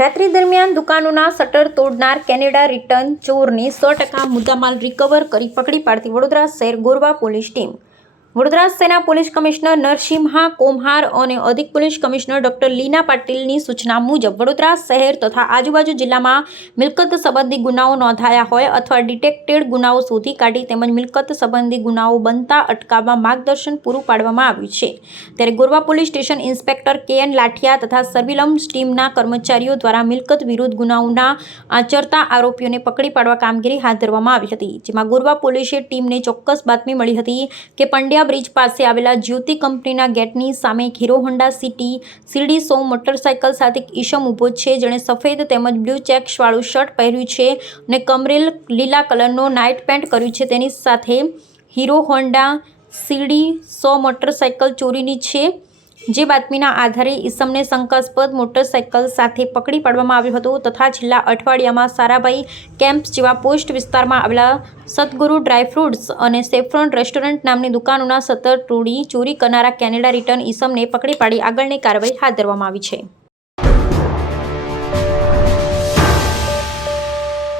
રાત્રિ દરમિયાન દુકાનોના shutter તોડનાર Canada return ચોરને 100% મુદ્દામાલ રિકવર કરી પકડી પાડતી વડોદરા શહેર ગોરવા પોલીસ ટીમ। વડોદરા શહેરના પોલીસ કમિશનર નરસિંહા કોમ્હાર અને અધિક પોલીસ કમિશનર ડોક્ટર લીના પાટીલની સૂચના મુજબ વડોદરા શહેર તથા આજુબાજુ જિલ્લામાં મિલકત સંબંધી ગુનાઓ નોંધાયા હોય અથવા ડિટેક્ટેડ ગુનાઓ શોધી કાઢી તેમજ મિલકત સંબંધી ગુનાઓ બનતા અટકાવવા માર્ગદર્શન પૂરું પાડવામાં આવ્યું છે। ત્યારે Gorwa police station inspector K N. Lathiya તથા સર્વિલન્સ ટીમના કર્મચારીઓ દ્વારા મિલકત વિરુદ્ધ ગુનાઓના આચરતા આરોપીઓને પકડી પાડવા કામગીરી હાથ ધરવામાં આવી હતી, જેમાં ગોરવા પોલીસ ટીમને ચોક્કસ બાતમી મળી હતી કે પંડ્યા બ્રિજ પાસે આવેલા જ્યોતિ કંપનીના ગેટની સામે એક હીરો હોન્ડા સિટી સીડી 100 મોટરસાઇકલ સાથે એક ઈસમ ઊભો છે, જેણે સફેદ તેમજ બ્લુ ચેક્સવાળું શર્ટ પહેર્યું છે અને કમરેલ લીલા કલરનો નાઇટ પેન્ટ કર્યું છે। તેની સાથે હીરો હોન્ડા સીડી 100 મોટરસાઇકલ ચોરીની છે, જે બાતમીના આધારે ઈસમને શંકાસ્પદ મોટરસાઇકલ સાથે પકડી પાડવામાં આવ્યો હતો તથા છેલ્લા અઠવાડિયામાં સારાભાઈ કેમ્પ્સ જેવા પોસ્ટ વિસ્તારમાં આવેલા સદગુરુ ડ્રાયફ્રૂટ્સ અને સેફ્રોન રેસ્ટોરન્ટ નામની દુકાનોના શટર તોડી ચોરી કરનારા કેનેડા રિટર્ન ઈસમને પકડી પાડી આગળની કાર્યવાહી હાથ ધરવામાં આવી છે।